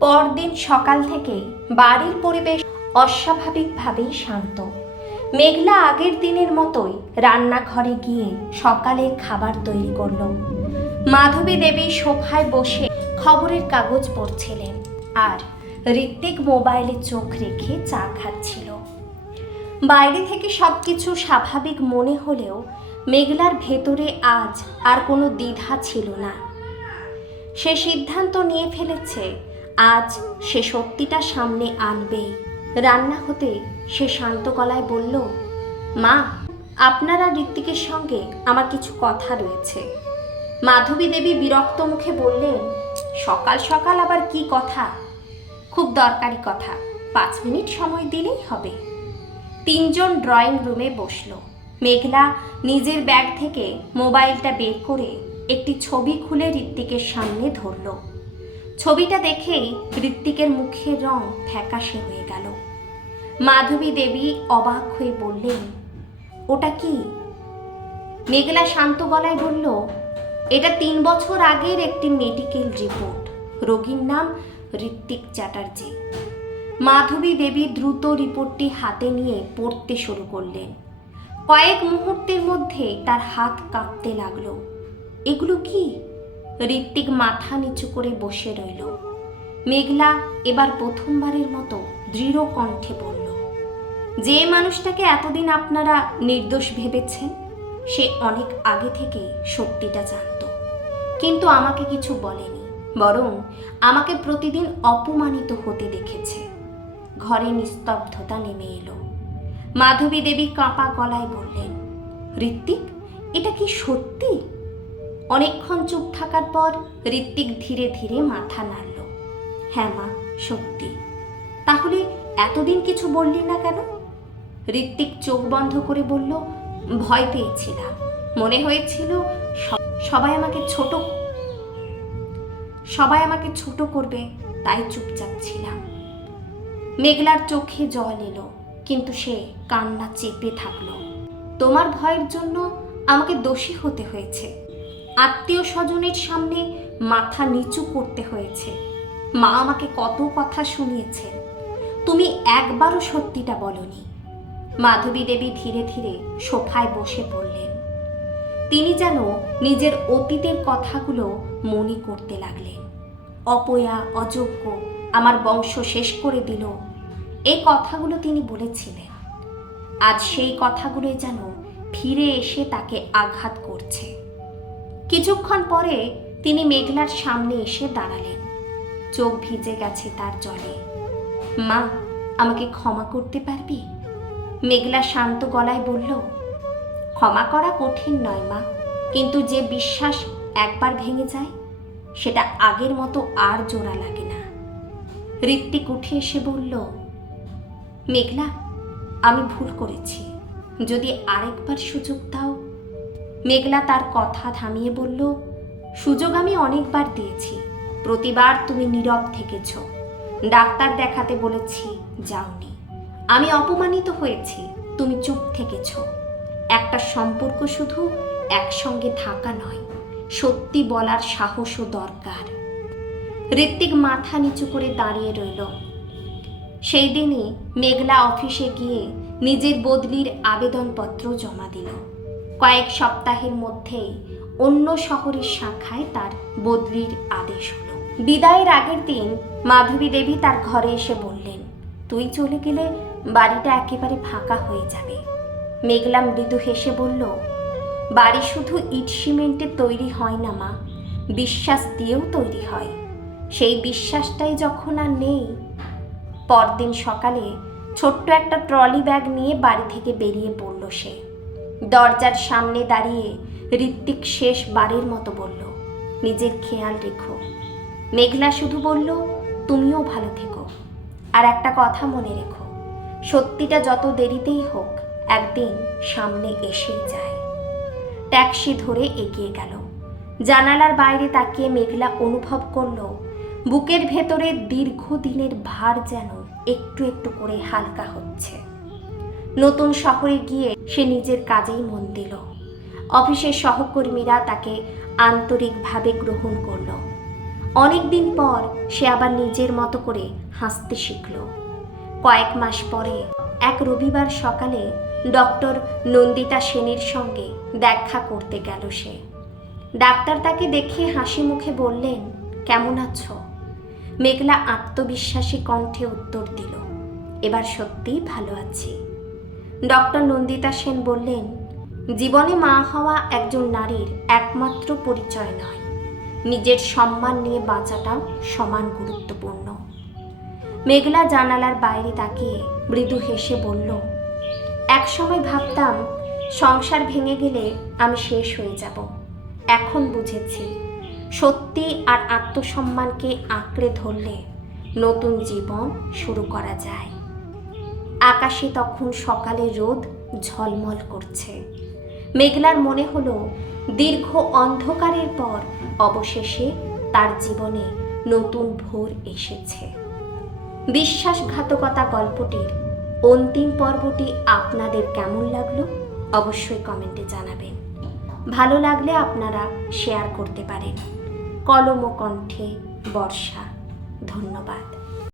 পরদিন সকাল থেকেই বাড়ির পরিবেশ অস্বাভাবিকভাবেই শান্ত। মেঘলা আগের দিনের মতোই রান্নাঘরে গিয়ে সকালের খাবার তৈরি করল। মাধবী দেবী সোফায় বসে খবরের কাগজ পড়ছিলেন আর ঋত্বিক মোবাইলে চোখ রেখে চা খাচ্ছিল। বাইরে থেকে সবকিছু স্বাভাবিক মনে হলেও মেঘলার ভেতরে আজ আর কোনো দ্বিধা ছিল না। সে সিদ্ধান্ত নিয়ে ফেলেছে আজ সে সত্যিটা সামনে আনবেই। রান্না হতে সে শান্ত গলায় বলল, মা, আপনার আর ঋত্বিকের সঙ্গে আমার কিছু কথা রয়েছে। মাধবী দেবী বিরক্ত মুখে বললেন, সকাল সকাল আবার কি কথা? খুব দরকারি কথা, 5 মিনিট সময় দিলেই হবে। তিনজন ড্রয়িং রুমে বসল। মেঘলা নিজের ব্যাগ থেকে মোবাইলটা বের করে একটি ছবি খুলে ঋত্বিকের সামনে ধরল। ছবিটা দেখেই ঋত্বিকের মুখের রং ফ্যাকাশে হয়ে গেল। মাধবী দেবী অবাক হয়ে বললেন, ওটা কি? মেঘলা শান্ত গলায় বলল, এটা 3 বছর আগের একটি মেডিকেল রিপোর্ট। রোগীর নাম ঋত্বিক চ্যাটার্জি। মাধবী দেবী দ্রুত রিপোর্টটি হাতে নিয়ে পড়তে শুরু করলেন। কয়েক মুহূর্তের মধ্যে তার হাত কাঁপতে লাগলো। এগুলো কি? ঋত্বিক মাথা নিচু করে বসে রইল। মেঘলা এবার প্রথমবারের মতো দৃঢ় কণ্ঠে বলল, যে মানুষটাকে এতদিন আপনারা নির্দোষ ভেবেছেন, সে অনেক আগে থেকে সত্যিটা জানত, কিন্তু আমাকে কিছু বলেনি, বরং আমাকে প্রতিদিন অপমানিত হতে দেখেছে। ঘরে নিস্তব্ধতা নেমে এলো। মাধবী দেবী কাঁপা গলায় বললেন, ঋত্বিক, এটা কি সত্যি? অনেকক্ষণ চুপ থাকার পর ঋত্বিক ধীরে ধীরে মাথা নাড়ল। হ্যাঁ মা, সত্যি। তাহলে এতদিন কিছু বললি না কেন? ঋত্বিক চোখ বন্ধ করে বলল, ভয় পেয়েছিলাম। মনে হয়েছিল সবাই আমাকে ছোট করবে, তাই চুপচাপ ছিলাম। মেঘলার চোখে জল এলো, কিন্তু সে কান্না চেপে থাকলো। তোমার ভয়ের জন্য আমাকে দোষী হতে হয়েছে, আত্মীয় স্বজনের সামনে মাথা নিচু করতে হয়েছে। মা আমাকে কত কথা শুনিয়েছেন, তুমি একবারও সত্যিটা বলনি। মাধবী দেবী ধীরে ধীরে সোফায় বসে পড়লেন। তিনি যেন নিজের অতীতের কথাগুলো মনে করতে লাগলেন। অপয়া, অযোগ্য, আমার বংশ শেষ করে দিল, এই কথাগুলো তিনি বলেছিলেন। আজ সেই কথাগুলোই যেন ফিরে এসে তাকে আঘাত করছে। কিছুক্ষণ পরে তিনি মেঘলার সামনে এসে দাঁড়ালেন। চোখ ভিজে গেছে তার জলে। মা, আমাকে ক্ষমা করতে পারবি? মেঘলা শান্ত গলায় বলল, ক্ষমা করা কঠিন নয় মা, কিন্তু যে বিশ্বাস একবার ভেঙে যায়, সেটা আগের মতো আর জোড়া লাগে না। ঋত্বিক উঠে এসে বলল, মেঘলা, আমি ভুল করেছি, যদি আরেকবার সুযোগ দাও। মেঘলা তার কথা থামিয়ে বলল, সুযোগ আমি অনেকবার দিয়েছি, প্রতিবার তুমি নীরব থেকেছ। ডাক্তার দেখাতে বলেছি, যাওনি। আমি অপমানিত হয়েছি, তুমি চুপ থেকেছ। একটা সম্পর্ক শুধু একসঙ্গে থাকা নয়, সত্যি বলার সাহসও দরকার। ঋত্বিক মাথা নিচু করে দাঁড়িয়ে রইল। সেই দিনই মেঘলা অফিসে গিয়ে নিজের বদলির আবেদনপত্র জমা দিল। কয়েক সপ্তাহের মধ্যেই অন্য শহরের শাখায় তার বদলির আদেশ হলো। বিদায়ের আগের দিন মাধবী দেবী তার ঘরে এসে বললেন, তুই চলে গেলে বাড়িটা একেবারে ফাঁকা হয়ে যাবে। মেঘলা মৃদু হেসে বলল, বাড়ি শুধু ইট সিমেন্টে তৈরি হয় না মা, বিশ্বাস দিয়েও তৈরি হয়। সেই বিশ্বাসটাই যখন আর নেই। পরদিন সকালে ছোট্ট একটা ট্রলি ব্যাগ নিয়ে বাড়ি থেকে বেরিয়ে পড়ল সে। দরজার সামনে দাঁড়িয়ে ঋত্বিক শেষবারের মতো বলল, নিজের খেয়াল রেখো। মেঘলা শুধু বলল, তুমিও ভালো থেকো। আর একটা কথা মনে রেখো, সত্যিটা যত দেরিতেই হোক একদিন সামনে এসেই যায়। ট্যাক্সি ধরে এগিয়ে গেল। জানালার বাইরে তাকিয়ে মেঘলা অনুভব করল, বুকের ভেতরে দীর্ঘদিনের ভার যেন একটু একটু করে হালকা হচ্ছে। নতুন শহরে গিয়ে সে নিজের কাজেই মন দিল। অফিসের সহকর্মীরা তাকে আন্তরিকভাবে গ্রহণ করল। অনেক দিন পর সে আবার নিজের মতো করে হাসতে শিখল। কয়েক মাস পরে এক রবিবার সকালে ডক্টর নন্দিতা সেনের সঙ্গে দেখা করতে গেল সে। ডাক্তার তাকে দেখে হাসি মুখে বললেন, কেমন আছো? মেঘলা আত্মবিশ্বাসী কণ্ঠে উত্তর দিল, এবার সত্যিই ভালো আছি। ডক্টর নন্দিতা সেন বললেন, জীবনে মা হওয়া একজন নারীর একমাত্র পরিচয় নয়, নিজের সম্মান নিয়ে বাঁচাটাও সমান গুরুত্বপূর্ণ। মেঘলা জানালার বাইরে তাকিয়ে মৃদু হেসে বলল, একসময় ভাবতাম সংসার ভেঙে গেলে আমি শেষ হয়ে যাব। এখন বুঝেছি সত্যি আর আত্মসম্মানকে আঁকড়ে ধরলে নতুন জীবন শুরু করা যায়। আকাশে তখন সকালে রোদ ঝলমল করছে। মেঘলার মনে হলো দীর্ঘ অন্ধকারের পর অবশেষে তার জীবনে নতুন ভোর এসেছে। বিশ্বাসঘাতকতা গল্পটির অন্তিম পর্বটি আপনাদের কেমন লাগলো অবশ্যই কমেন্টে জানাবেন। ভালো লাগলে আপনারা শেয়ার করতে পারেন। কলম ও কণ্ঠে বর্ষা। ধন্যবাদ।